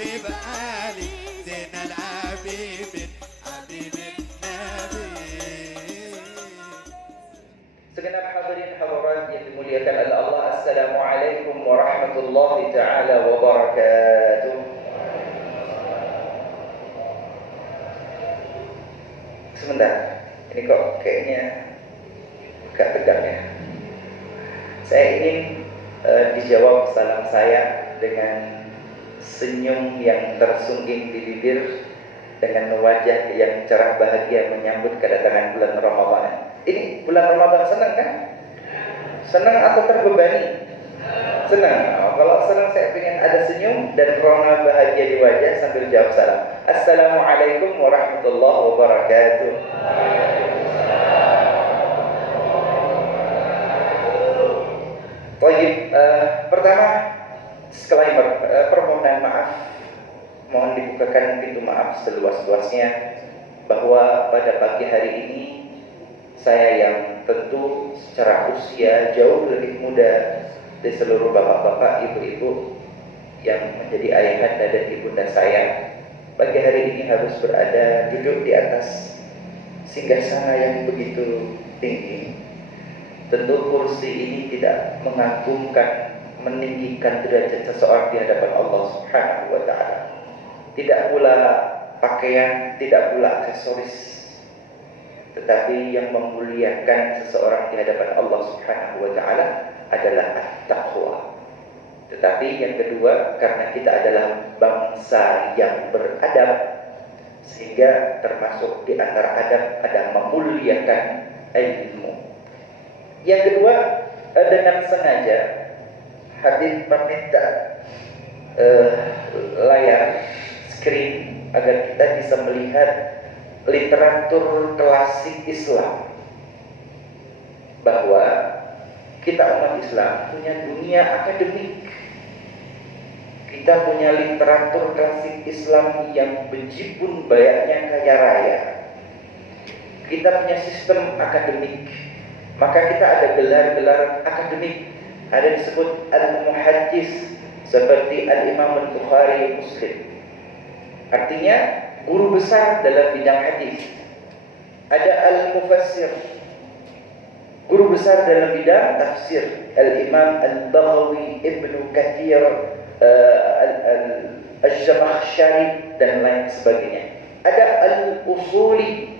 حبيب علي زين العابدين حبيب النبي. Segenap hadirin hadirat yang dimuliakan oleh Allah, Assalamualaikum warahmatullahi taala wabarakatuh. Sebentar, ini kok kayaknya agak tegang ya. Saya ingin dijawab salam saya dengan senyum yang tersungging di bibir, dengan wajah yang cerah bahagia menyambut kedatangan bulan Ramadan. Ini bulan Ramadan senang kan? Senang atau terbebani? Senang. Oh, kalau senang saya ingin ada senyum dan rona bahagia di wajah sambil jawab salam. Assalamualaikum warahmatullahi wabarakatuh. Baik, pertama disclaimer, permohonan maaf, mohon dibukakan pintu maaf seluas-luasnya bahwa pada pagi hari ini saya yang tentu secara usia jauh lebih muda dari seluruh bapak-bapak, ibu-ibu yang menjadi ayahanda dan ibunda saya, pagi hari ini harus berada duduk di atas singgasana yang begitu tinggi. Tentu kursi ini tidak mengagungkan, meninggikan derajat seseorang di hadapan Allah Subhanahu wa taala. Tidak pula pakaian, tidak pula aksesoris, tetapi yang memuliakan seseorang di hadapan Allah Subhanahu wa taala adalah at-taqwa. Tetapi yang kedua, karena kita adalah bangsa yang beradab, sehingga termasuk di antara adab ada memuliakan ilmu. Yang kedua, dengan sengaja Habib meminta layar screen agar kita bisa melihat literatur klasik Islam, bahwa kita umat Islam punya dunia akademik, kita punya literatur klasik Islam yang bejibun banyaknya kaya raya, kita punya sistem akademik, maka kita ada gelar-gelar akademik, ada disebut al-muhaddis seperti al-Imam al-Bukhari, Muslim, artinya guru besar dalam bidang hadis. Ada al-mufassir, guru besar dalam bidang tafsir, al-Imam al-Baghawi, Ibnu Katsir, al-Zamakhsyari dan lain sebagainya. Ada al-usuli,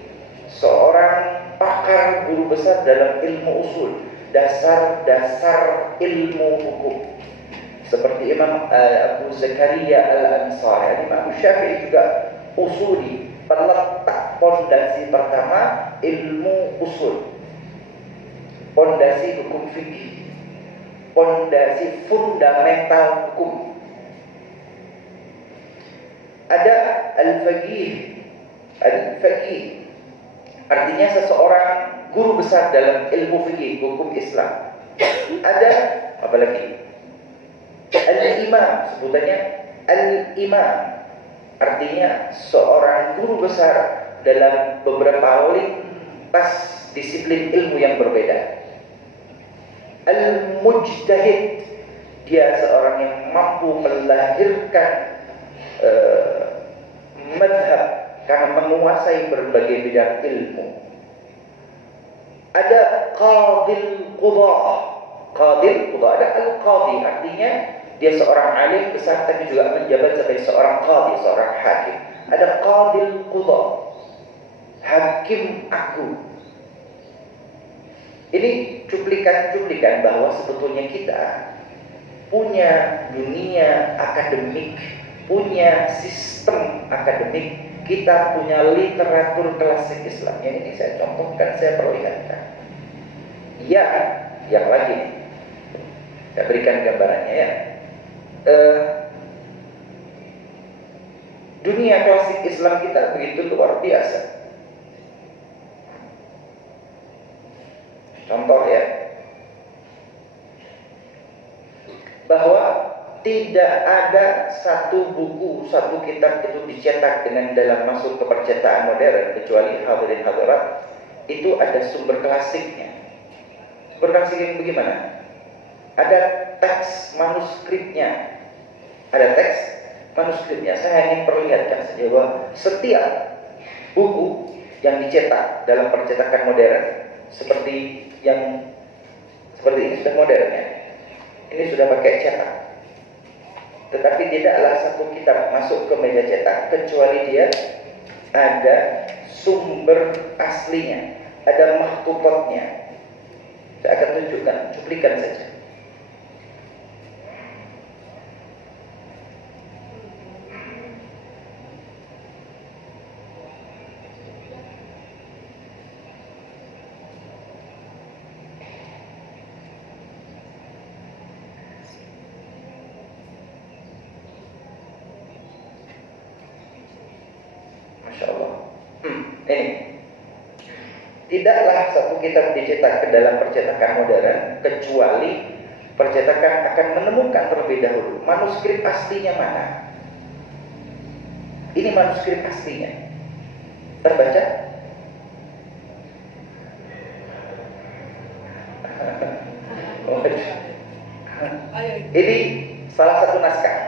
seorang pakar guru besar dalam ilmu usul, dasar-dasar ilmu hukum, seperti Imam Abu Zakaria Al-Ansari. Imam Syafi'i juga usuli, peletak pondasi pertama ilmu usul, pondasi hukum fikih, pondasi fundamental hukum. Ada al-faqih, al-faqih artinya seseorang guru besar dalam ilmu fikih, hukum Islam. Ada apa lagi? Al-imam, sebutannya al-imam, artinya seorang guru besar dalam beberapa lintas disiplin ilmu yang berbeda. Al-mujtahid, dia seorang yang mampu melahirkan madhab karena menguasai berbagai bidang ilmu. Ada qadil qudah, qadil qudah, ada al-qadhi, artinya dia seorang alim besar tapi juga menjabat sebagai seorang qadhi, seorang hakim. Ada qadil qudah, hakim agung. Ini cuplikan-cuplikan bahwa sebetulnya kita punya dunia akademik, punya sistem akademik, kita punya literatur klasik Islam. Yang ini saya contohkan, saya perlihatkan. Ya, yang lagi saya berikan gambarannya ya. Dunia klasik Islam kita begitu luar biasa. Contoh ya, bahwa tidak ada satu buku, satu kitab itu dicetak dengan dalam masuk ke percetakan modern, kecuali hadirin hadirat itu ada sumber klasiknya. Sumber klasik yang bagaimana? Ada teks manuskripnya, ada teks manuskripnya. Saya ingin perlihatkan saja bahwa setiap buku yang dicetak dalam percetakan modern seperti ini sudah modern ya. Ini sudah pakai cetak. Tetapi tidaklah satu kitab masuk ke meja cetak kecuali dia ada sumber aslinya, ada makhtutotnya. Saya akan tunjukkan, cuplikan saja. Masya Allah. Ini tidaklah satu kitab dicetak ke dalam percetakan modern kecuali percetakan akan menemukan terlebih dahulu manuskrip aslinya mana. Ini manuskrip aslinya. Terbaca? Ini salah satu naskah.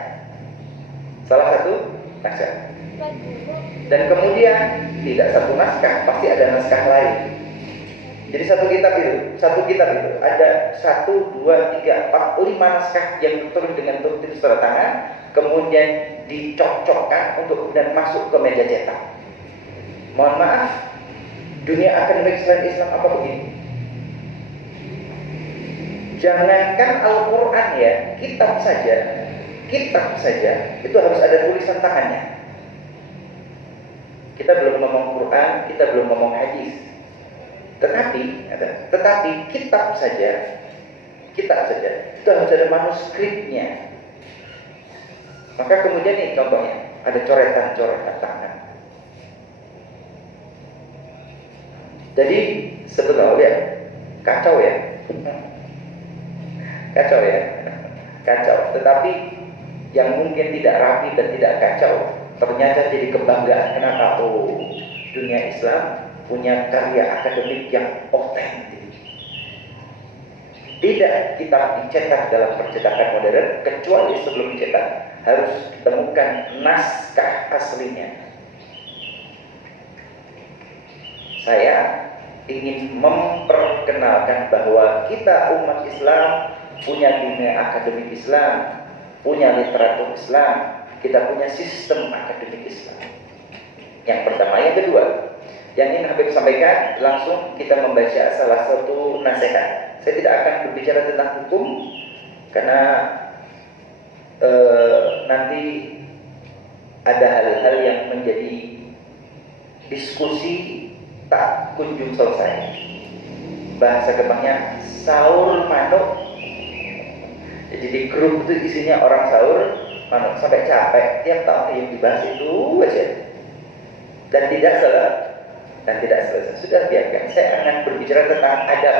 Dan kemudian tidak satu naskah, pasti ada naskah lain. Jadi satu kitab itu ada 1, 2, 3, 4, 5 naskah yang ditulis dengan tulis tanda tangan, kemudian dicocokkan untuk kemudian masuk ke meja cetak. Mohon maaf, dunia akademik selain Islam apa begini? Jangankan Al-Quran ya, kitab saja itu harus ada tulisan tangannya. Kita belum ngomong Quran, kita belum ngomong hadis. Tetapi kitab saja itu harus ada manuskripnya. Maka kemudian nih contohnya ada coretan tangan. Jadi sebetulnya kacau ya. Tetapi yang mungkin tidak rapi dan tidak kacau ternyata jadi kebanggaan. Kenapa? Dunia Islam punya karya akademik yang otentik. Tidak kitab dicetak dalam percetakan modern kecuali sebelum dicetak harus ditemukan naskah aslinya. Saya ingin memperkenalkan bahwa kita umat Islam punya dunia akademik Islam, punya literatur Islam, kita punya sistem akademik Islam. Yang pertama. Yang kedua, yang ingin Habib sampaikan, langsung kita membaca salah satu nasihat. Saya tidak akan berbicara tentang hukum karena nanti ada hal-hal yang menjadi diskusi tak kunjung selesai. Bahasa gampangnya sahur manuk. Jadi di grup itu isinya orang sahur manuk sampai capek, tiap tahun yang dibahas itu aja dan tidak selesai. Sudah biarkan. Saya akan berbicara tentang adab.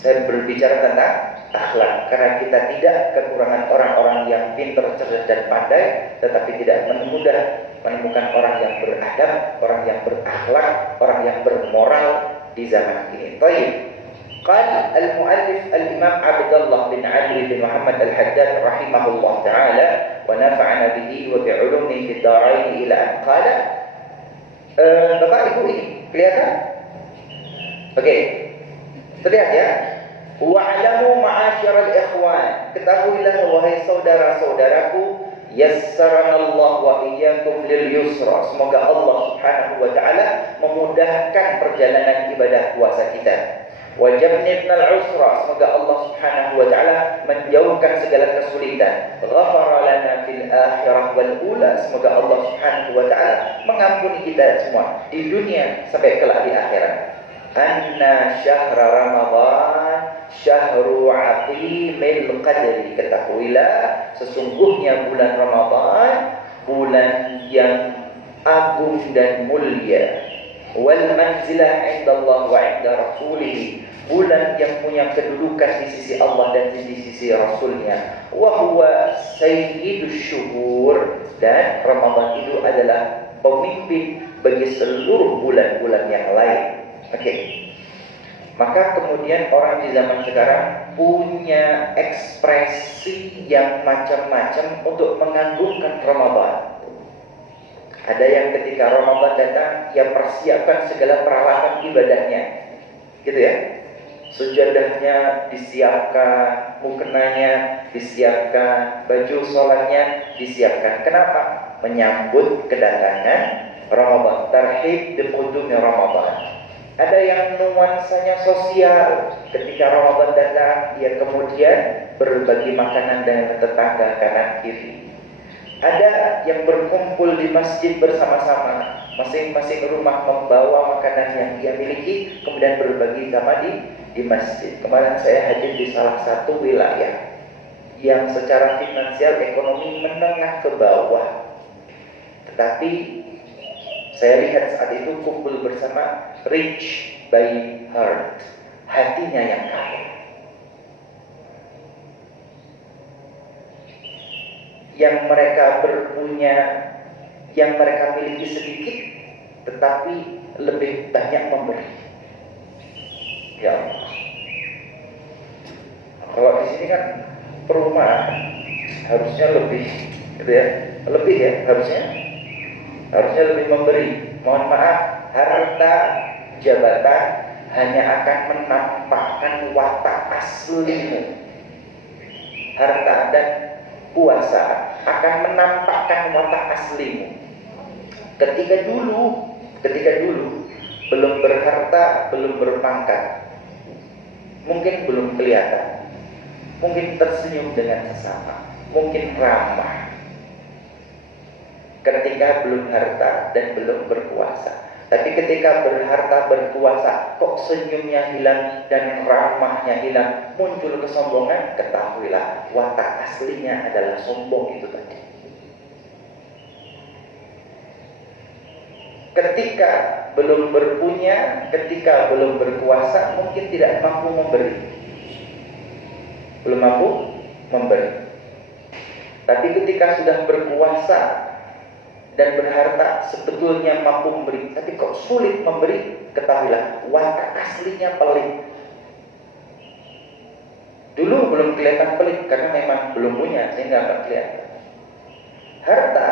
Saya berbicara tentang akhlak, karena kita tidak kekurangan orang-orang yang pintar, cerdas dan pandai, tetapi tidak mudah menemukan orang yang beradab, orang yang berakhlak, orang yang bermoral di zaman ini. Baik. Qala al-muallif al-Imam Abdullah bin Ali bin Muhammad al-Haddad rahimahullah taala wa nafa'ana bihi wa bi 'ulumihi fid dharain ila an qala. Bapak Ibu ini kelihatan? Oke. Terlihat ya? Wa'lamu ma'asyiral ikhwan, ketahuilah wahai saudara-saudaraku, yassaranallahu wa iyyakum lil yusra. Semoga Allah Subhanahu wa taala memudahkan perjalanan ibadah puasa kita. Wajabnibnal usra, semoga Allah Subhanahu wa taala menjauhkan segala kesulitan. Ghafara lana fil akhirah wal ula, semoga Allah Subhanahu wa taala mengampuni kita semua di dunia sampai kelak di akhirat. Anna syahra Ramadan syahru aqimil qadri, ketahuilah sesungguhnya bulan Ramadan bulan yang agung dan mulia. Wal manzilah indallah wa inda rasulih, bulan yang punya kedudukan di sisi Allah dan di sisi Rasulnya. Wa huwa sayyidus syuhur, dan Ramadan itu adalah pemimpin bagi seluruh bulan-bulan yang lain. Oke. Maka kemudian orang di zaman sekarang punya ekspresi yang macam-macam untuk mengagungkan Ramadan. Ada yang ketika Ramadan datang, ia persiapkan segala peralatan ibadahnya, gitu ya. Sujadahnya disiapkan, mukenanya disiapkan, baju sholatnya disiapkan. Kenapa? Menyambut kedatangan Ramadan, tarhib biqudumi Ramadan. Ada yang nuansanya sosial, ketika Ramadan datang, dia kemudian berbagi makanan dengan tetangga kanan kiri. Ada yang berkumpul di masjid bersama-sama, masing-masing rumah membawa makanan yang dia miliki, kemudian berbagi sama di masjid. Kemarin saya hadir di salah satu wilayah yang secara finansial ekonomi menengah ke bawah, tetapi saya lihat saat itu kumpul bersama rich by heart, hatinya yang kaya. Yang mereka berpunya, yang mereka miliki sedikit, tetapi lebih banyak memberi. Ya, kalau di sini kan perumahan harusnya lebih, gitu ya, lebih ya harusnya lebih memberi. Mohon maaf, harta jabatan hanya akan menampakkan watak aslimu. Harta dan puasa akan menampakkan watak aslimu. Ketika dulu belum berharta, belum berpangkat, mungkin belum kelihatan, mungkin tersenyum dengan sesama, mungkin ramah. Ketika belum harta dan belum berkuasa. Tapi ketika berharta berkuasa, kok senyumnya hilang dan ramahnya hilang, muncul kesombongan, ketahuilah watak aslinya adalah sombong itu tadi. Ketika belum berpunya, ketika belum berkuasa, mungkin tidak mampu memberi. Belum mampu memberi. Tapi ketika sudah berkuasa dan berharta, sebetulnya mampu memberi, tapi kok sulit memberi, ketahuilah watak aslinya pelit. Dulu belum kelihatan pelit karena memang belum punya, sehingga akan kelihatan. Harta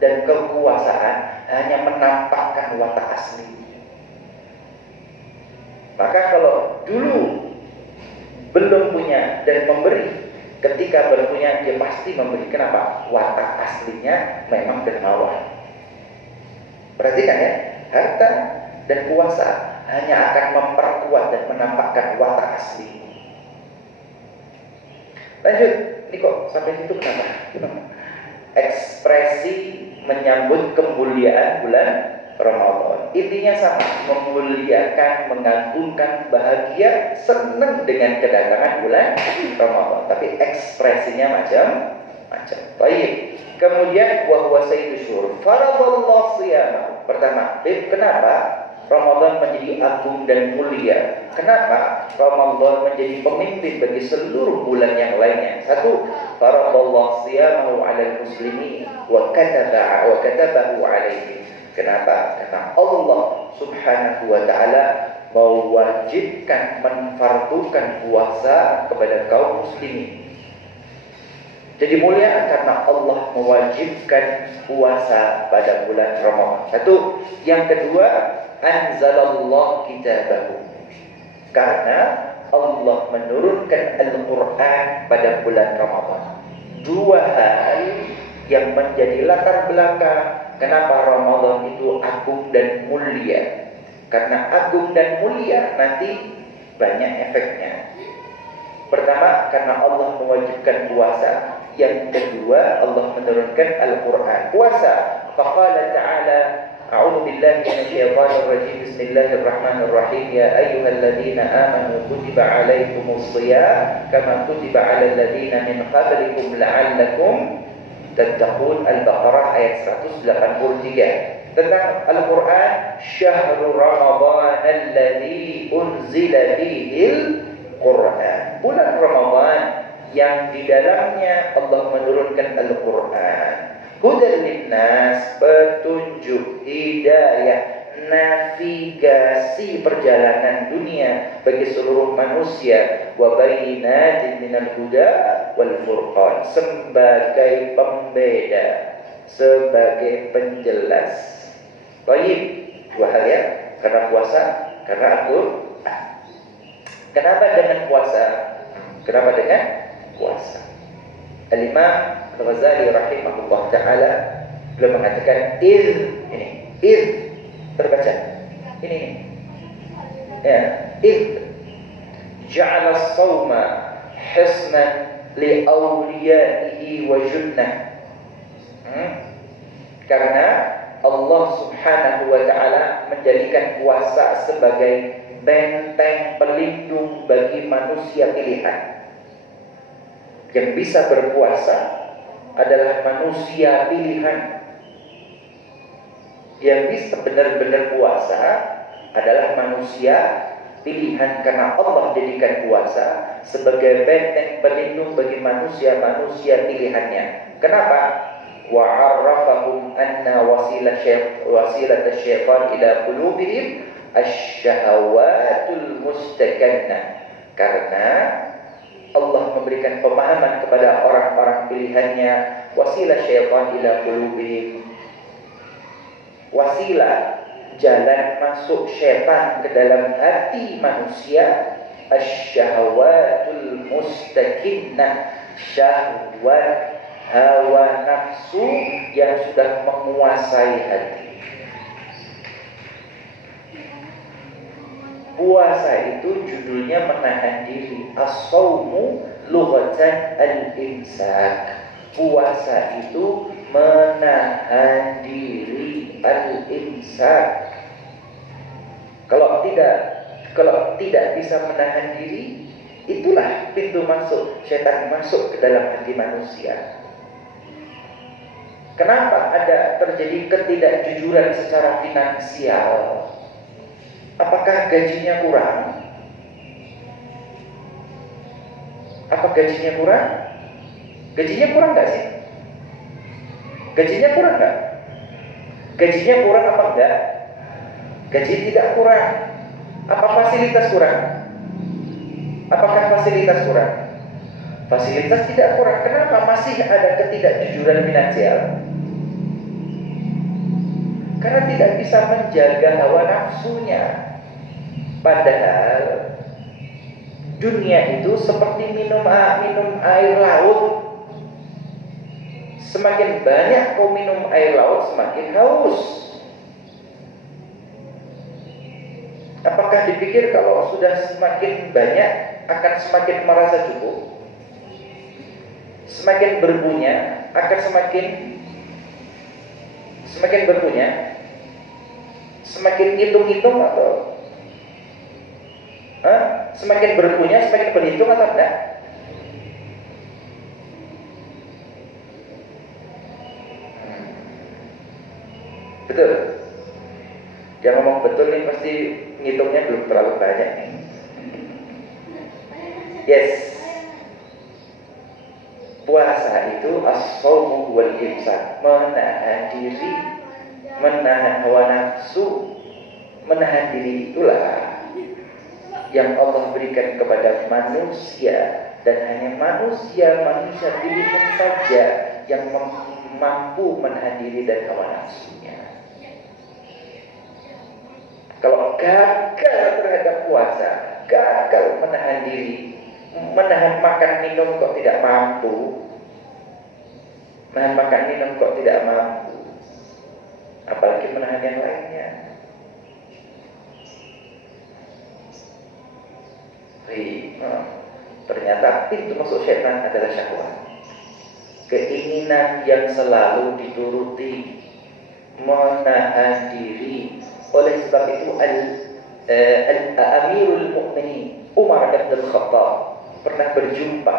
dan kekuasaan hanya menampakkan watak asli. Maka kalau dulu belum punya dan memberi, ketika berpunya dia pasti memberi. Kenapa? Watak aslinya memang dermawan. Perhatikan ya, harta dan kuasa hanya akan memperkuat dan menampakkan watak asli. Lanjut, ini kok sampai situ kenapa? Ekspresi menyambut kemuliaan bulan Ramadan. Intinya sama, memuliakan, mengagungkan, bahagia, senang dengan kedatangan bulan Ramadan. Tapi ekspresinya macam-macam. Baik. Kemudian wa huwa sayyidu syuhur. Faradallahu shiyamahu. Pertama, kenapa Ramadan menjadi agung dan mulia? Kenapa Ramadan menjadi pemimpin bagi seluruh bulan yang lainnya? Satu, faradallahu shiyamahu 'alal muslimin wa katabahu 'alaihim. Kenapa? Karena Allah Subhanahu wa ta'ala mewajibkan, menfardukan puasa kepada kaum muslimin. Jadi mulia karena Allah mewajibkan puasa pada bulan Ramadan. Satu. Yang kedua, anzalallahu kitabahu. Karena Allah menurunkan Al-Quran pada bulan Ramadan. Dua hal yang menjadi latar belakang kenapa Ramadan itu agung dan mulia. Karena agung dan mulia nanti banyak efeknya. Pertama, karena Allah mewajibkan puasa. Yang kedua, Allah menurunkan Al-Quran. Puasa. Faqala ta'ala, a'udhu billahi minasyaitanir rajim. Bismillahirrahmanirrahim. Ya ayyuhalladzina amanu kutiba alaikumus shiyam kama kutiba alal ladzina min qablikum la'allakum tattaqun. Al-Baqarah ayat 183. Tentang Al-Quran, syahrul Ramadan alladzi unzila fihil Quran. Bulan Ramadan yang di dalamnya Allah menurunkan Al-Quran. Hudan linnas, petunjuk, hidayah, navigasi perjalanan dunia bagi seluruh manusia. wa bayyinatin minal huda wal furqan, sebagai pembeda, sebagai penjelas. Baik, dua hal ya, karena puasa, karena Al-Qur'an. Kenapa dengan puasa? Kenapa dengan puasa? Al-Imam Al-Ghazali rahimahullah ta'ala beliau mengatakan terbaca ini ya, ja'ala as-sawma hisnan li awliyaihi wa junnah. Karena Allah subhanahu wa ta'ala menjadikan puasa sebagai benteng pelindung bagi manusia pilihan. Yang bisa berpuasa adalah manusia pilihan. Yang bisa benar-benar puasa adalah manusia pilihan, karena Allah jadikan puasa sebagai benteng pelindung bagi manusia-manusia pilihannya. Kenapa? Wa'arrafahum anna wasilat syaitan ila qulubihim asy-syahawatul mustakannah. Karena Allah memberikan pemahaman kepada orang-orang pilihannya, wasilah syaitan ila qulubihim, wasilah jalan masuk syaitan ke dalam hati manusia, asy-syahawatul mustakinnah, syahwat, hawa nafsu yang sudah menguasai hati. Puasa itu judulnya menahan diri. As-shaumu lughatan al-imsak. Puasa itu menahan diri, al-imsak. Kalau tidak bisa menahan diri, itulah pintu masuk syaitan masuk ke dalam hati manusia. Kenapa ada terjadi ketidakjujuran secara finansial? Apakah gajinya kurang? Apa gajinya kurang? Gajinya kurang nggak sih? Gajinya kurang nggak? Gajinya kurang apa enggak? Gaji tidak kurang. Apa fasilitas kurang? Apakah fasilitas kurang? Fasilitas tidak kurang. Kenapa masih ada ketidakjujuran finansial? Karena tidak bisa menjaga hawa nafsunya. Padahal dunia itu seperti minum air laut. Semakin banyak kau minum air laut, semakin haus. Apakah dipikir kalau sudah semakin banyak akan semakin merasa cukup? Semakin berpunya akan semakin berpunya, semakin hitung-hitung atau semakin berpunya semakin berhitung atau enggak? Betul. Dia ngomong betul nih, pasti ngitungnya belum terlalu banyak nih. Yes. Puasa itu as-shaumu wal imsak, menahan diri, menahan hawa nafsu. Menahan diri itulah yang Allah berikan kepada manusia, dan hanya manusia pilihan saja yang mampu menahan diri dan hawa nafsunya. Kalau gagal terhadap puasa, gagal menahan diri, menahan makan minum kok tidak mampu, menahan makan minum kok tidak mampu, apalagi menahan yang lainnya. Ternyata pintu masuk syaitan adalah syahwat, keinginan yang selalu dituruti, menahan diri. Oleh sebab itu Amirul Mukminin Umar bin Khattab pernah berjumpa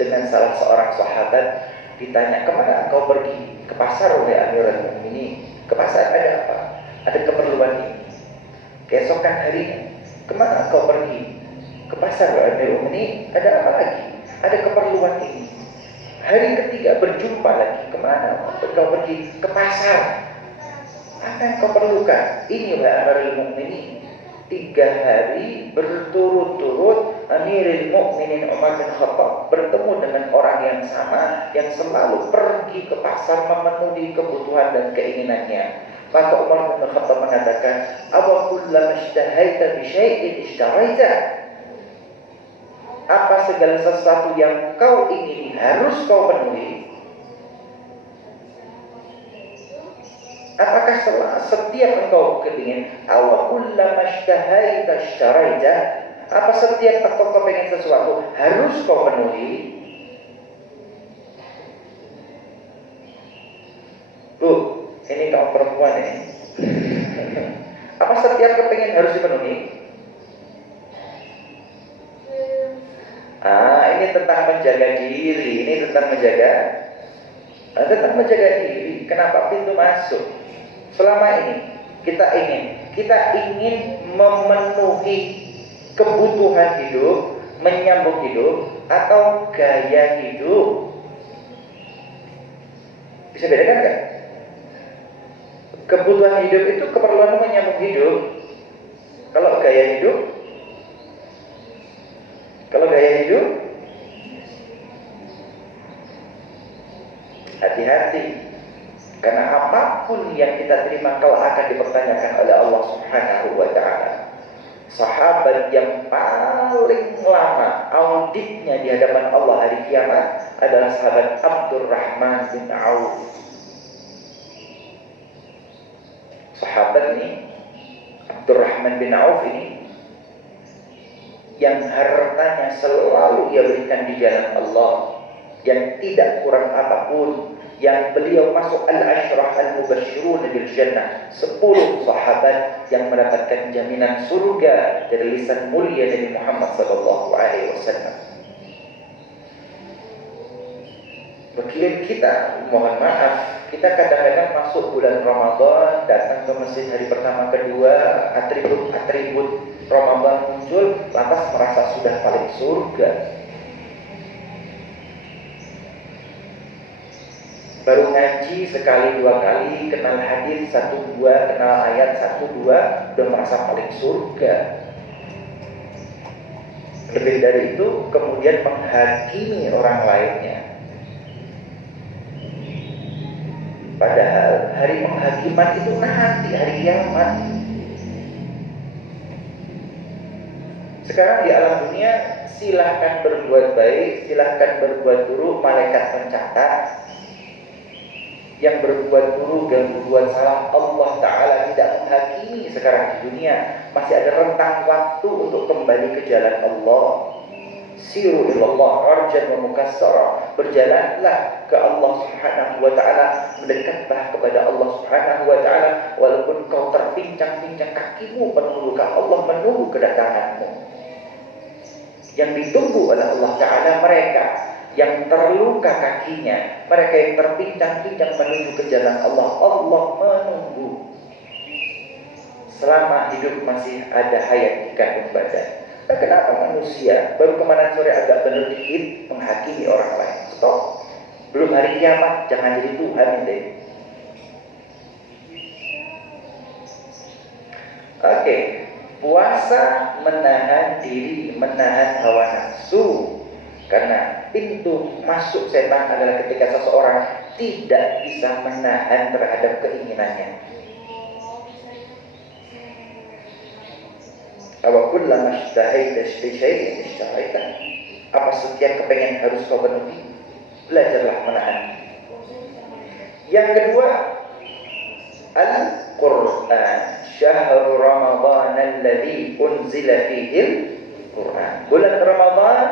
dengan salah seorang sahabat. Ditanya, kemana engkau pergi? Ke pasar oleh Amirul Mukminin. Ke pasar ada apa? Ada keperluan ini. Keesokan harinya, kemana engkau pergi? Ke pasar oleh Amirul Mukminin. Ada apa lagi? Ada keperluan ini. Hari ketiga berjumpa lagi. Kemana engkau pergi? Ke pasar. Apa yang kau perlukan? Inilah Amirul Mukminin. 3 hari berturut-turut Amirul Mukminin Umar bin Khattab bertemu dengan orang yang sama yang selalu pergi ke pasar memenuhi kebutuhan dan keinginannya. Maka Umar bin Khattab mengatakan, "Awa kullama ishtahaita bi syai'in ishtaraita?" Apa segala sesuatu yang kau ingini harus kau penuhi? Apakah setiap engkau kepingin, awa kullama ishtahaita ishtaraita? Apa setiap engkau kepingin sesuatu harus kau penuhi? Bu, ini kaum perempuan ini. Apa setiap kepingin harus dipenuhi? Ini tentang menjaga diri. Ini tentang menjaga diri. Kenapa pintu masuk? Selama ini kita ingin memenuhi kebutuhan hidup, menyambung hidup, atau gaya hidup. Bisa bedakan nggak? Kebutuhan hidup itu keperluan menyambung hidup. Kalau gaya hidup, hati-hati. Karena apapun yang kita terima kelak akan dipertanyakan oleh Allah Subhanahu wa ta'ala. Sahabat yang paling lama auditnya di hadapan Allah hari kiamat adalah sahabat Abdurrahman bin Auf. Sahabat ini, Abdurrahman bin Auf ini, yang hartanya selalu ia berikan di jalan Allah, yang tidak kurang apapun, yang beliau masuk al-ashrah al-mubashshirun bil jannah, 10 sahabat yang mendapatkan jaminan surga dari lisan mulia Nabi Muhammad sallallahu alaihi wasallam. Bagi kita, mohon maaf, kita kadang-kadang masuk bulan Ramadan, datang ke masjid hari pertama kedua, atribut-atribut Ramadan muncul, lantas merasa sudah paling surga. Baru ngaji sekali 2 kali, kenal hadis 1-2, kenal ayat 1-2, udah merasa paling surga. Lebih dari itu, kemudian menghakimi orang lainnya. Padahal hari penghakiman itu nanti hari kiamat. Sekarang di alam dunia, silahkan berbuat baik, silahkan berbuat buruk, malaikat mencatat. Yang berbuat buruk dan berbuat salah, Allah Ta'ala tidak menghakimi sekarang di dunia. Masih ada rentang waktu untuk kembali ke jalan Allah. Siru ilallah arjan wa mukassara. Berjalanlah ke Allah Subhanahu wa ta'ala, mendekatlah kepada Allah Subhanahu wa ta'ala, walaupun kau terpincang-pincang kakimu menunggu Allah, menunggu kedatanganmu. Yang ditunggu oleh Allah Ta'ala mereka yang terluka kakinya, mereka yang terpincang-pincang menuju ke jalan Allah. Allah menunggu selama hidup masih ada hayat di kandung badan. Nah, kenapa manusia baru kemarin sore agak benar dikit menghakimi orang lain? Stop. Belum hari kiamat, jangan jadi Tuhan deh. Oke. Puasa menahan diri, menahan hawa nafsu. Karena pintu masuk setan adalah ketika seseorang tidak bisa menahan terhadap keinginannya. Awa kullama ishtahaita syai'in ishtaraita. Apa setiap kepengen harus kau penuhi? Belajarlah menahan. Yang kedua, Al-Quran. Syahrul Ramadan alladzi unzila fihi Al-Quran. Bulan Ramadan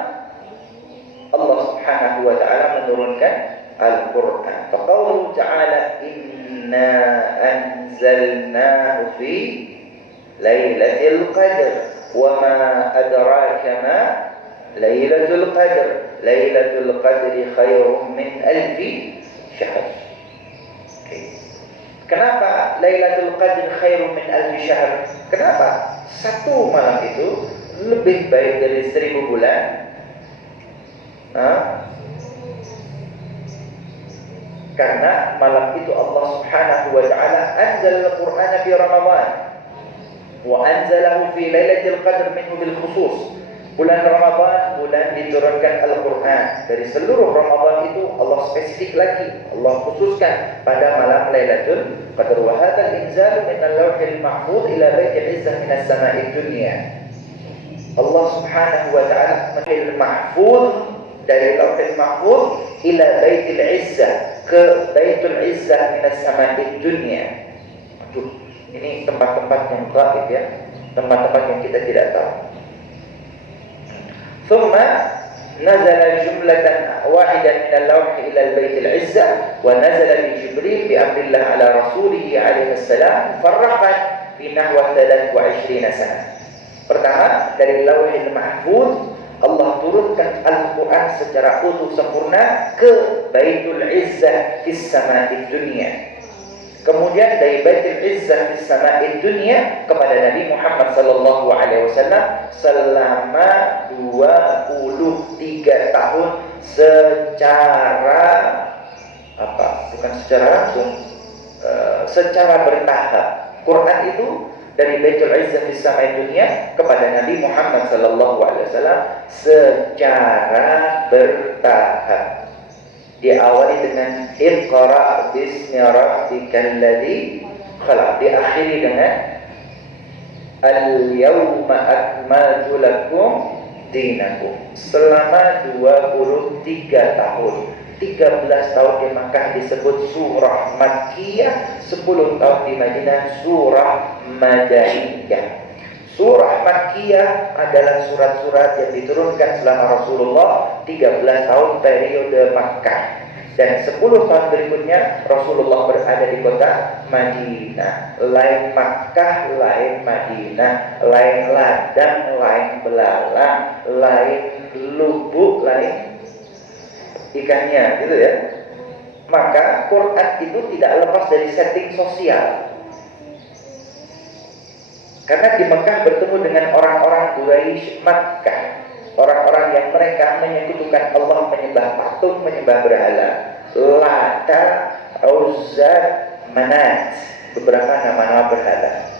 Allah Subhanahu wa ta'ala menurunkan Al-Quran. Faqawluhu ta'ala inna anzalnahu fi Lailatul Qadr wa ma adraka ma Lailatul Qadr. Lailatul Qadri khairum min alfi syahr. Kenapa Lailatul Qadri khairum min alfi syahr? Kenapa? Satu malam itu lebih baik dari 1000 bulan. Karena malam itu Allah Subhanahu wa ta'ala anzal al-Qur'an fi Ramadan. Wa anzalahu fi lailatul qadr minhu bil khusus. Bulan Ramadan, bulan diturunkan Al-Quran. Dari seluruh Ramadan itu Allah spesifik lagi, Allah khususkan pada malam Lailatul Qadar. Wa hadzal inzalu min al-lawhil mahfuz ila baitil izzah min as-sama'id dunya. Allah Subhanahu wa ta'ala menil mahfuz dari Lauhil Mahfuz ila baitil izzah, ke baitul izzah min as-sama'id dunya. Aduh, ini tempat-tempat yang gaib ya, tempat-tempat yang kita tidak tahu. ثم نزل جملة واحدة من اللوح إلى البيت العزة ونزل بجبريل بأمر الله على رسوله عليه السلام مفرقا في نحو 23 سنة. Pertama, dari Lauhil Mahfuz Allah turunkan Al-Quran secara utuh sempurna ke Baitul Izzah fis sama'id dunya. Kemudian dari Baitul Izzah fis sama'id dunya kepada Nabi Muhammad sallallahu alaihi wasallam selama 23 tahun secara bukan secara langsung, secara bertahap. Quran itu dari Baitul Izzah fis sama'id dunya kepada Nabi Muhammad sallallahu alaihi wasallam secara bertahap. Diawali dengan Iqra bismi rabbikal ladzi khalaq, diakhiri dengan Al-yawma akmaltu lakum dinakum. Selama 23 tahun, 13 tahun di Makkah disebut surah Makkiyah, 10 tahun di Madinah surah Madaniyah. Surah Makkiyah adalah surat-surat yang diturunkan selama Rasulullah 13 tahun periode Makkah. Dan 10 tahun berikutnya Rasulullah berada di kota Madinah. Lain Makkah, lain Madinah, lain ladang, lain belalang, lain lubuk, lain ikannya, gitu ya. Maka Quran itu tidak lepas dari setting sosial. Karena di Mekah bertemu dengan orang-orang Quraisy Makkah, orang-orang yang mereka menyekutukan Allah, menyembah patung, menyembah berhala, Lata, Uzza, Manat, beberapa nama-nama berhala.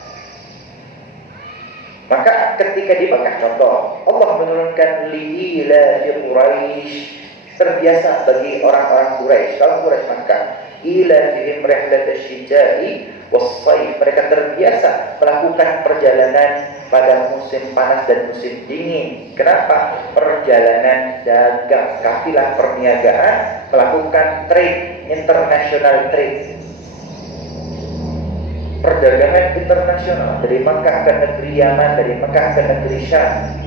Maka ketika di Mekah, contoh, Allah menurunkan li'ila fi Quraisy, terbiasa bagi orang-orang Quraisy, kaum Quraisy Makkah, ila fihim rihlat asy-syita'i was-sayf, mereka terbiasa melakukan perjalanan pada musim panas dan musim dingin. Kenapa? Perjalanan dagang, kafilah perniagaan, melakukan trade, international trade, perdagangan internasional dari Makkah ke negeri Yaman, dari Makkah ke negeri Syam.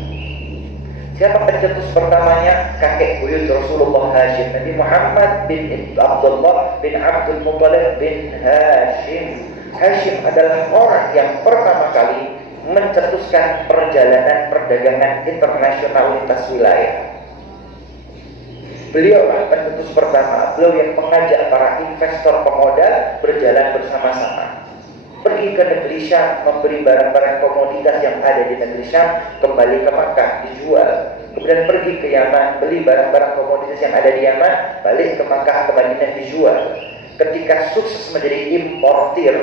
Siapa pencetus pertamanya? Kakek buyut Rasulullah Hashim, Nabi Muhammad bin Abdullah bin Abdul Muttalib bin Hashim. Hashim adalah orang yang pertama kali mencetuskan perjalanan perdagangan internasional lintas wilayah. Beliau pencetus pertama, beliau yang mengajak para investor pemodal berjalan bersama-sama. Pergi ke negeri Syam, memberi barang-barang komoditas yang ada di negeri Syam, kembali ke Makkah, dijual. Kemudian pergi ke Yaman, beli barang-barang komoditas yang ada di Yaman, balik ke Makkah, ke Madinah, dijual. Ketika sukses menjadi importir,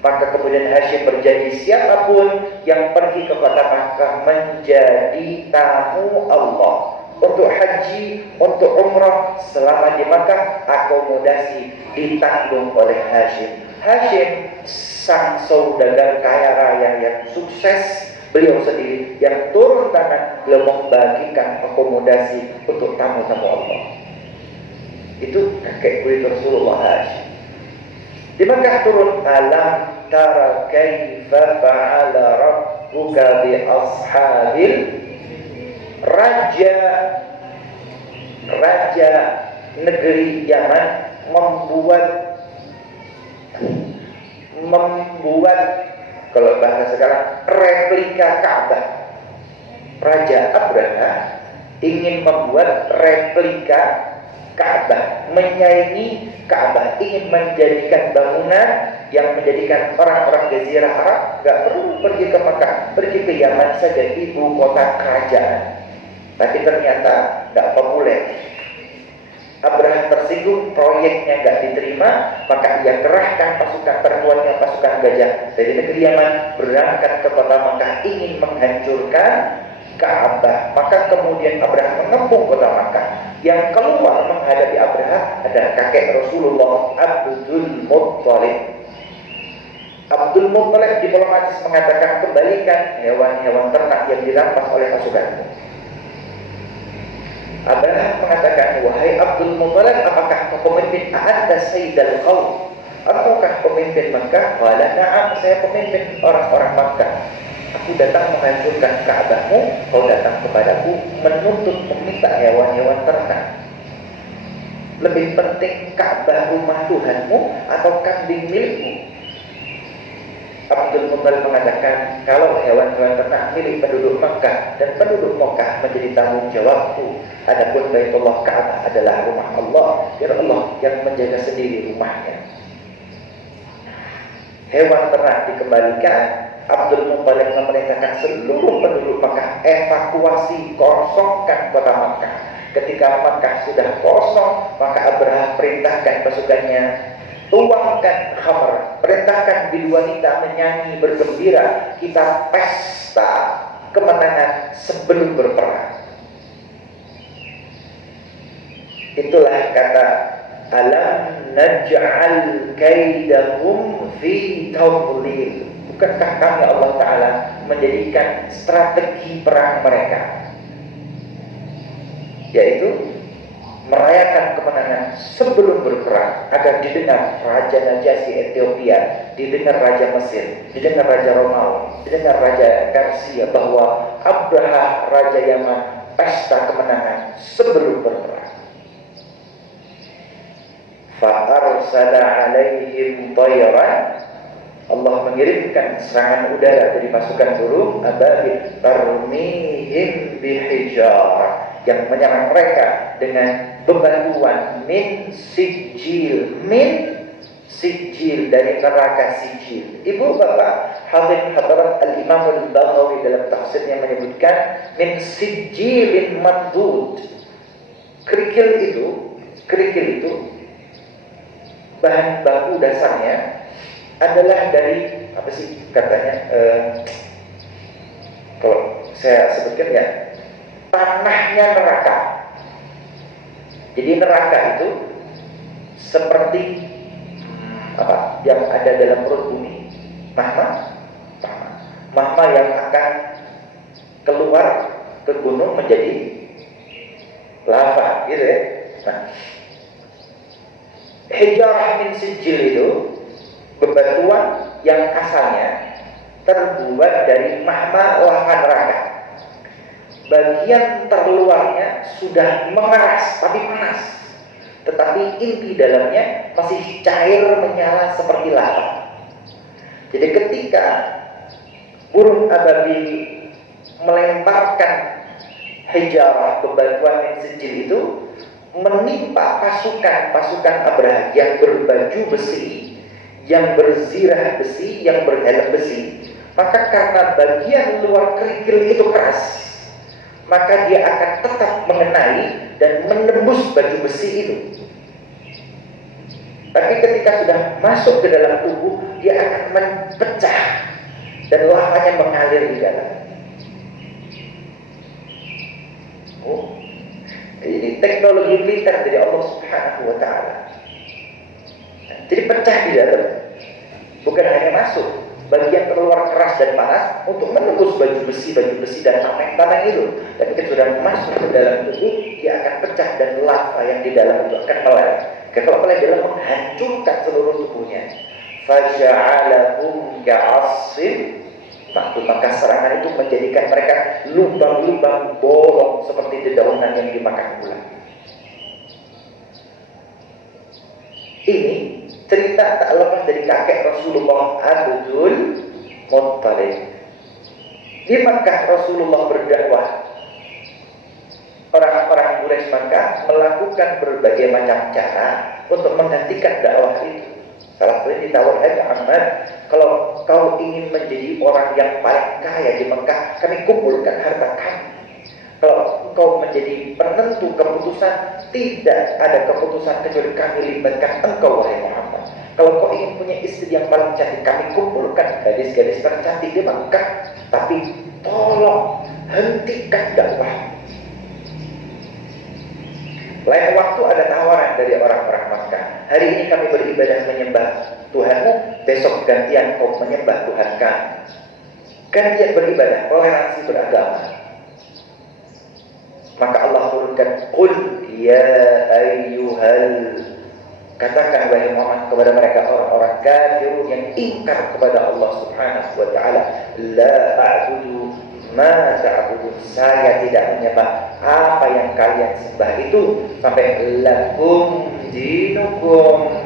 maka kemudian Hashim berjanji siapapun yang pergi ke kota Makkah menjadi tamu Allah untuk haji, untuk umrah selama di Makkah, akomodasi ditanggung oleh Hashim. Hashim sang saudagar kaya raya yang sukses, beliau sendiri yang turun tangan, beliau membagikan akomodasi untuk tamu-tamu Allah. Itu kakek buyut Rasulullah Hashim. Di Makkah turun, alam tara kaifa fa'ala rabbuka bi ashabil, raja negeri Yaman membuat kalau bahasa sekarang replika Ka'bah. Raja Abraha ingin membuat replika Ka'bah, menyaingi Ka'bah, ingin menjadikan bangunan yang menjadikan orang-orang Jazirah Arab gak perlu pergi ke Makkah, pergi ke Yaman saja, ibu kota kerajaan. Tapi ternyata gak populer. Abraham tersinggung, proyeknya nggak diterima, maka ia kerahkan pasukan terkuatnya, pasukan gajah dari negeri Yaman, berangkat ke kota Makkah ingin menghancurkan Ka'bah. Maka kemudian Abraham mengepung kota Makkah. Yang keluar menghadapi Abraham adalah kakek Rasulullah, Abdul Muttalib. Abdul Muttalib diplomatis mengatakan, kembalikan hewan-hewan ternak yang dirampas oleh pasukanmu. Abraham mengatakan, wahai Abdul Muttalib, apakah kau pemimpin A'adda Sayyidal Qaum? Ataukah pemimpin Makkah? Wala na'am, saya pemimpin orang-orang Makkah. Aku datang menghancurkan Ka'bahmu, kau datang kepadaku menuntut meminta hewan-hewan ternak. Lebih penting Ka'bah rumah Tuhanmu atau kambing milikmu? Abdul Muttalib mengatakan, kalau hewan-hewan ternak milik penduduk Makkah dan penduduk Makkah menjadi tanggung jawabku, adapun Baitullah Ka'bah adalah rumah Allah, biar Allah yang menjaga sendiri rumahnya. Hewan ternak dikembalikan. Abdul Muttalib memerintahkan seluruh penduduk Makkah evakuasi, kosongkan kota Makkah. Ketika Makkah sudah kosong, maka Abraham perintahkan pasukannya, tuangkan khamr, perintahkan bidu wanita menyanyi bergembira, kita pesta kemenangan sebelum berperang. Itulah kata alam naj'al kaidahum fi tadlil. Bukankah kami Allah Ta'ala menjadikan strategi perang mereka, yaitu merayakan kemenangan sebelum berperang, agar didengar Raja Najasyi Ethiopia, didengar Raja Mesir, didengar Raja Romawi, didengar Raja Persia, bahwa Abraha Raja Yaman pesta kemenangan sebelum berperang. Fa'arsala alaihim tayran, Allah mengirimkan serangan udara dari pasukan burung ababil tarmihim bihijar, yang menyerang mereka dengan bebatuan min sijil, min sijil dari neraka sijil. Ibu bapak hadirin hadirat, al-Imam al-Baghawi dalam tafsirnya menyebutkan min sijilin mandud. Kerikil itu bahan baku dasarnya adalah dari apa sih katanya, kalau saya sebutkan ya, tanahnya neraka. Jadi neraka itu seperti apa yang ada dalam perut bumi, magma yang akan keluar ke gunung menjadi lava, gitu ya. Nah, hijarah min sijil itu bebatuan yang asalnya terbuat dari magma lava neraka. Bagian terluarnya sudah mengeras tapi panas, tetapi inti dalamnya masih cair menyala seperti lava. Jadi ketika burung ababil melemparkan hijarah bebatuan min sijil itu menimpa pasukan Abraha yang berbaju besi, yang berzirah besi, yang berhelm besi, maka karena bagian luar kerikil itu keras, maka dia akan tetap mengenai dan menembus baju besi itu. Tapi ketika sudah masuk ke dalam tubuh, dia akan mempecah dan lavanya mengalir di dalam. Ini teknologi militer dari Allah Subhanahu wa Ta'ala. Jadi pecah di dalam, bukan hanya masuk bagian terluar keras dan panas untuk menembus baju besi dan tameng-tameng itu, tapi ketika sudah masuk ke dalam tubuh, dia akan pecah dan lava yang di dalam itu akan meleleh. Kalau meleleh dalam menghancurkan seluruh tubuhnya. Faja'alahum ka'asfin, maka serangan itu menjadikan mereka lubang-lubang bolong seperti dedaunan yang dimakan ular. Ini cerita tak lepas dari kakek Rasulullah, Abdul Muttalib. Di Makkah Rasulullah berdakwah. Orang-orang Quraisy Makkah melakukan berbagai macam cara untuk menghentikan dakwah itu. Salah satunya ditawar, Ahmad, kalau kau ingin menjadi orang yang paling kaya di Mekah, kami kumpulkan harta kami. Kalau engkau menjadi penentu keputusan, tidak ada keputusan kecuali kami libatkan engkau wahai Muhammad. Kalau kau ingin punya istri yang paling cantik, kami kumpulkan gadis-gadis tercantik di Makkah. Tapi tolong hentikan dakwah. Lain waktu ada tawaran dari orang-orang Makkah. Hari ini kami beribadah menyembah Tuhanmu, besok gantian kau menyembah Tuhan kami. Gantian beribadah, toleransi beragama. Maka Allah turunkan, Qul ya ayyuhal, katakan wahai Muhammad kepada mereka orang-orang kafir yang ingkar kepada Allah Subhanahu wa taala, la a'budu ma ta'budun, saya tidak menyembah apa yang kalian sembah itu, sampai lakum dinukum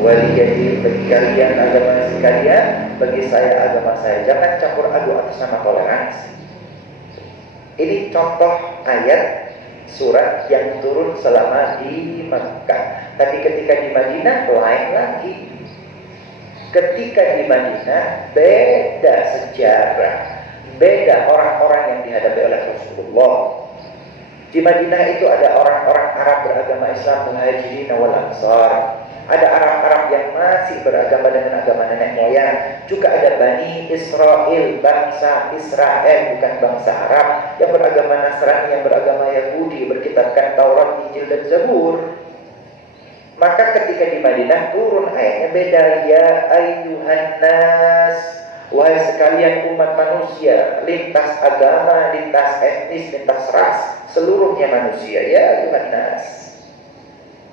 waliyadin, bagi kalian agama sekalian, bagi saya agama saya. Jangan campur aduk atas nama toleransi. Ini contoh ayat surat yang turun selama di Makkah. Tapi ketika di Madinah lain lagi. Ketika di Madinah beda sejarah, beda orang-orang yang dihadapi oleh Rasulullah. Di Madinah itu ada orang-orang Arab beragama Islam, Muhajirin wal Ansar. Ada Arab-Arab yang masih beragama dengan agama nenek moyang. Juga ada Bani Israel, bangsa Israel, bukan bangsa Arab, yang beragama Nasrani, yang beragama Yahudi, berkitabkan Taurat, Injil, dan Zabur. Maka ketika di Madinah turun ayatnya beda, ya ayyuhan nas, wahai sekalian umat manusia, lintas agama, lintas etnis, lintas ras, seluruhnya manusia, ya ayyuhan nas.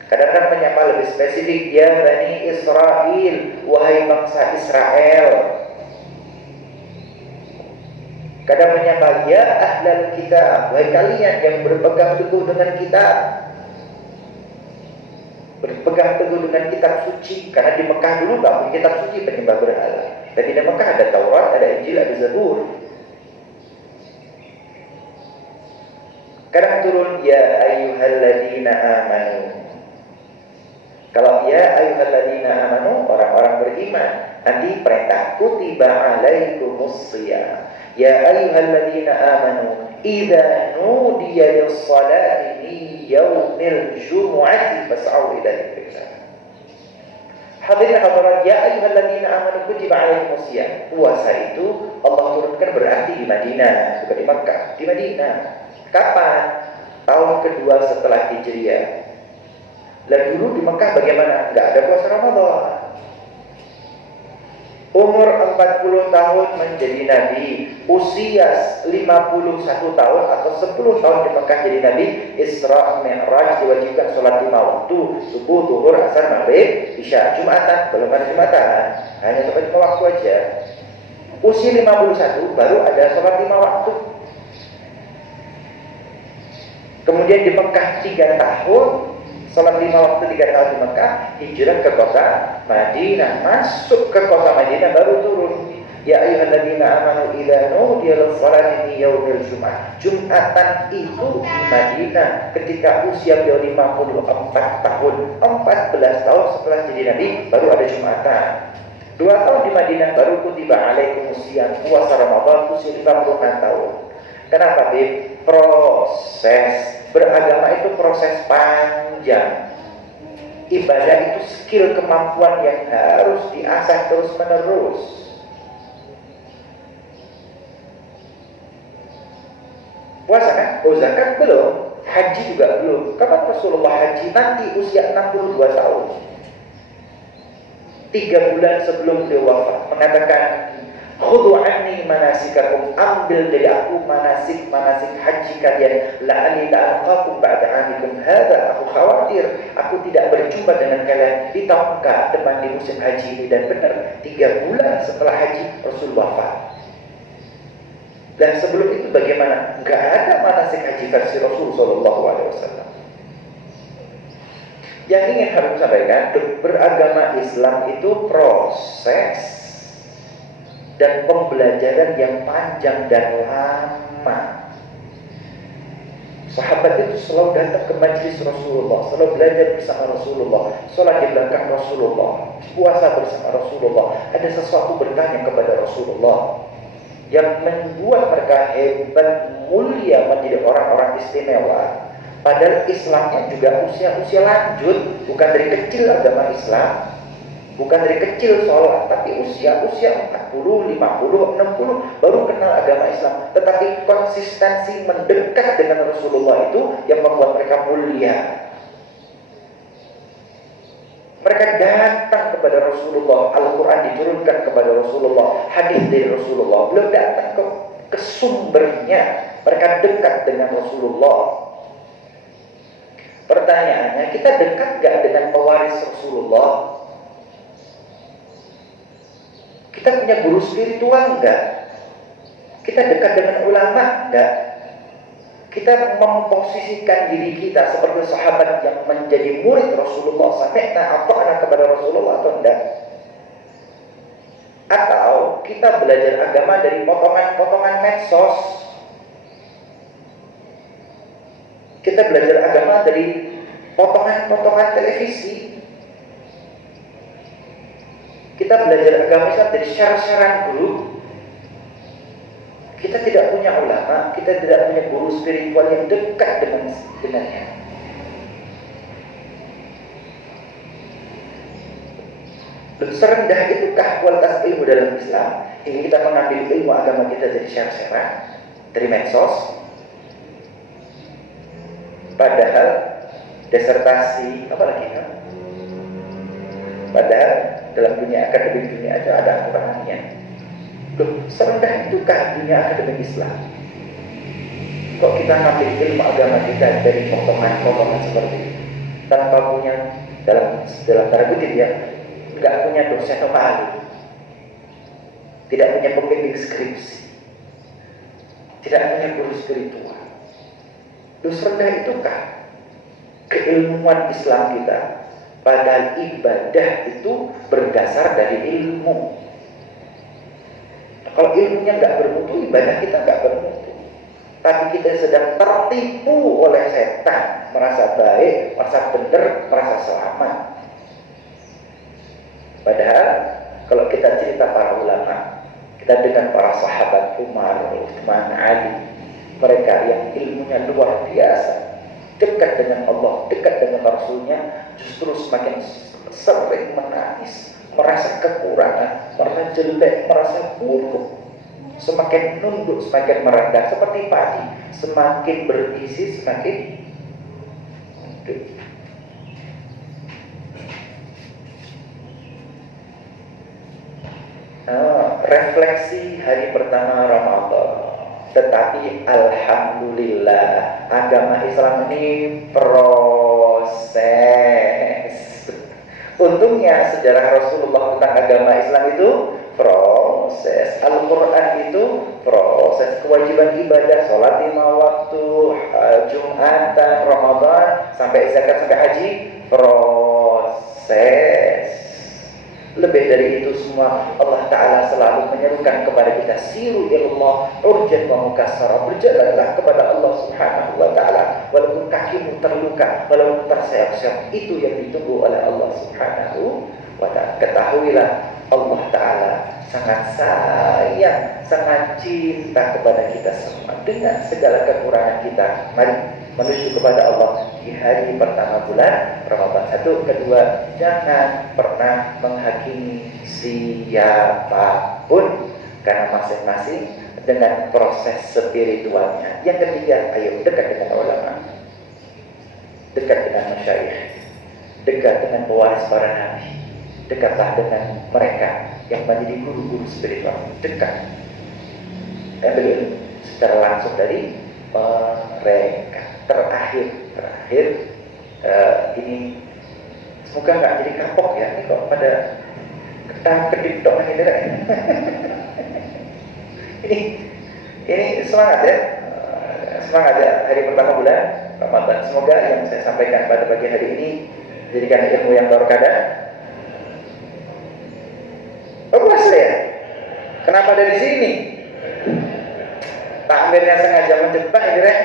Kadang-kadang menyapa lebih spesifik, ya Bani Israel, wahai bangsa Israel. Kadang menyapa, ya ahlal kitab, wahai kalian yang berpegang teguh dengan kitab. Berpegang teguh dengan kitab suci. Karena di Mekah dulu nggak punya kitab suci, penyembah berhala. Dan di Mekah ada Taurat, ada Injil, ada Zabur. Kadang turun, ya ayyuhalladzina amanu. Kalau ya ayyuhalladzina amanu, orang-orang beriman, nanti perintah kutiba alaikumus shiyam. Ya ayyuhalladzina amanu, idza nudiya lis-salati min yaumil jumu'ati fas'au ila dzikrillah. Hadirin hadirat, ya ayyuhalladzina amanu kutiba alaikumus shiyam. Puasa itu Allah turunkan berarti di Madinah, bukan di Makkah, di Madinah. Kapan? Tahun kedua setelah Hijriah. Lah dulu di Mekah bagaimana? Enggak ada puasa Ramadan. Umur 40 tahun menjadi nabi, usia 51 tahun atau 10 tahun di Mekah jadi nabi, Isra Mi'raj, diwajibkan sholat 5 waktu, subuh, zuhur, asar, maghrib, isya. Jumatan belum ada Jumatan, hanya sholat 5 waktu aja. Usia 51 baru ada sholat 5 waktu. Kemudian di Mekah 3 tahun, sholat 5 waktu 3 tahun di Mekah, hijrah ke kota Madinah. Masuk ke kota Madinah baru turun, ya ayyuhalladzina amanu idza nudiya lis-salati min yaumil jumu'ah. Jumatan itu di Madinah ketika usia beliau 54 tahun. 14 tahun setelah jadi nabi baru ada Jumatan. 2 tahun di Madinah baru kutiba alaikumus shiyam, puasa Ramadan usia 56 tahun. Kenapa, Bib? Proses beragama itu proses panjang. Ibadah itu skill, kemampuan yang harus diasah terus menerus. Puasa kan? Oh, zakat belum, haji juga belum. Kapan Rasulullah haji? Nanti usia 62 tahun. 3 bulan sebelum beliau wafat, mengatakan, khudhu anni manasikakum, ambil dari aku manasik haji kalian, la'ani la'alqakum ba'da amikum hadza. Aku khawatir aku tidak berjumpa dengan kalian di tahun depan di musim haji ini. Dan benar, 3 bulan setelah haji Rasul wafat. Dan sebelum itu bagaimana? Enggak ada manasik haji versi Rasul sallallahu alaihi wasallam. Yang ingin harus sampaikan, beragama Islam itu proses dan pembelajaran yang panjang dan lama. Sahabat itu selalu datang ke majlis Rasulullah, selalu belajar bersama Rasulullah, sholat di belakang Rasulullah, puasa bersama Rasulullah. Ada sesuatu bertanya kepada Rasulullah. yang membuat mereka hebat, mulia, menjadi orang-orang istimewa. Padahal Islamnya juga usia-usia lanjut, bukan dari kecil agama Islam, bukan dari kecil sholat, tapi usia-usia 40, 50, 60 baru kenal agama Islam. Tetapi konsistensi mendekat dengan Rasulullah itu yang membuat mereka mulia. Mereka datang kepada Rasulullah, Al-Quran diturunkan kepada Rasulullah, hadis dari Rasulullah. Belum datang ke sumbernya, mereka dekat dengan Rasulullah. Pertanyaannya, kita dekat gak dengan pewaris Rasulullah? Kita punya guru spiritual enggak? Kita dekat dengan ulama enggak? Kita memposisikan diri kita seperti sahabat yang menjadi murid Rasulullah, sampai ta'ata'na kepada Rasulullah atau enggak? Atau kita belajar agama dari potongan-potongan medsos? Kita belajar agama dari potongan-potongan televisi? Kita belajar agama Islam dari share-sharean grup? Kita tidak punya ulama, kita tidak punya guru spiritual yang dekat dengannya. Serendah itukah kualitas ilmu dalam Islam hingga kita mengambil ilmu agama kita dari share-sharean, dari medsos? Padahal disertasi, apalagi kan? Padahal dalam dunia akademik dunia aja ada aturannya. Loh, serendah itukah dunia akademik Islam? Kok kita ngambil ilmu agama kita dari potongan-potongan seperti itu, tanpa punya dalam tanda kutip ya, nggak punya dosen atau ahli, tidak punya pembimbing skripsi, tidak punya guru spiritual. Loh, serendah itukah keilmuan Islam kita? Padahal ibadah itu berdasar dari ilmu. Kalau ilmunya nggak bermutu, ibadah kita nggak bermutu. Tapi kita sedang tertipu oleh setan, merasa baik, merasa benar, merasa selamat. Padahal kalau kita cerita para ulama, kita dengan para sahabat Umar, Utsman, Ali, mereka yang ilmunya luar biasa, dekat dengan Allah, dekat dengan Rasulnya, justru semakin sering menangis, merasa kekurangan, merasa jelek, merasa buruk, semakin nunduk, semakin merendah, seperti padi, semakin berisi, semakin nunduk. Refleksi hari pertama Ramadan. Tetapi alhamdulillah agama Islam ini proses. Untungnya sejarah Rasulullah tentang agama Islam itu proses. Al-Quran itu proses. Kewajiban ibadah, sholat 5 waktu, Jumatan, Ramadan, sampai zakat, sampai haji, proses. Lebih dari itu semua, Allah Ta'ala selalu menyerukan kepada kita, siru ilallah urjan wa mukassara, berjalanlah kepada Allah Subhanahu wa Ta'ala walaupun kakimu terluka, walaupun terseok-seok. Itu yang ditunggu oleh Allah Subhanahu wa Ta'ala. Ketahuilah Allah Ta'ala sangat sayang, sangat cinta kepada kita semua dengan segala kekurangan kita. Mari menuju kepada Allah di hari pertama bulan Ramadan. Satu, kedua, jangan pernah menghakimi siapapun, karena masing-masing dengan proses spiritualnya. Yang ketiga, ayo dekat dengan ulama, dekat dengan masyayikh, dekat dengan pewaris para nabi, dekatlah dengan mereka yang menjadi guru-guru spiritual, dekat. Ambil ilmu secara langsung dari mereka. Terakhir ini semoga nggak jadi kapok ya, ini kok pada kedip dong ini deh. ini semangat ya, semangat ya hari pertama bulan Ramadan. Semoga yang saya sampaikan pada pagi hari ini jadikan ilmu yang barokah. Bagus ya, kenapa dari sini? Takmirnya sengaja menjebak ini deh.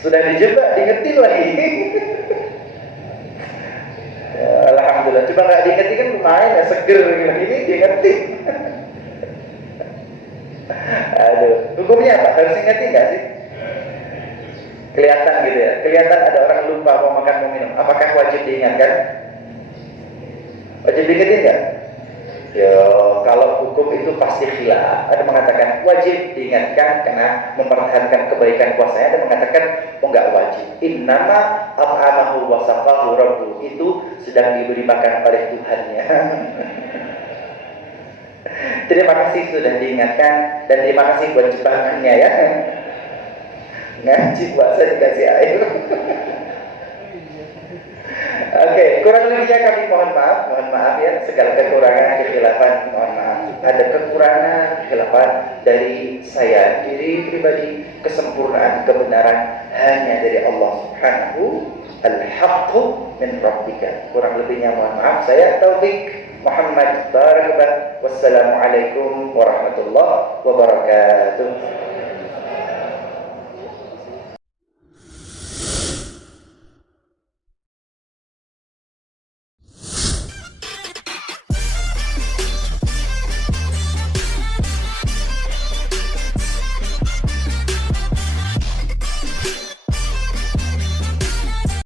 Sudah dijebak, diingetin lagi. Ya, alhamdulillah, coba nggak diingetin kan lumayan ya, seger ini diingetin. Aduh, hukumnya apa? Harus ingetin nggak sih? Kelihatan gitu ya. Kelihatan ada orang lupa mau makan mau minum. Apakah wajib diingatkan? Wajib diingetin nggak? Ya, kalau hukum itu pasti khilaf. Ada mengatakan wajib diingatkan karena mempertahankan kebaikan puasanya. Ada mengatakan oh nggak wajib. Innama at'amahu wa saqahu rabbuh, itu sedang diberi makan oleh Tuhannya. Terima kasih sudah diingatkan dan terima kasih buat jebakannya ya. Ngaji puasa dikasih air. Oke, kurang lebihnya kami mohon maaf ya, segala kekurangan, kekhilafan, mohon maaf. Ada kekurangan, kekhilafan dari saya diri pribadi, kesempurnaan, kebenaran hanya dari Allah Subhanahu al-haqqu min rabbika. Kurang lebihnya mohon maaf. Saya Taufik Muhammad Barakah. Wassalamualaikum warahmatullahi wabarakatuh.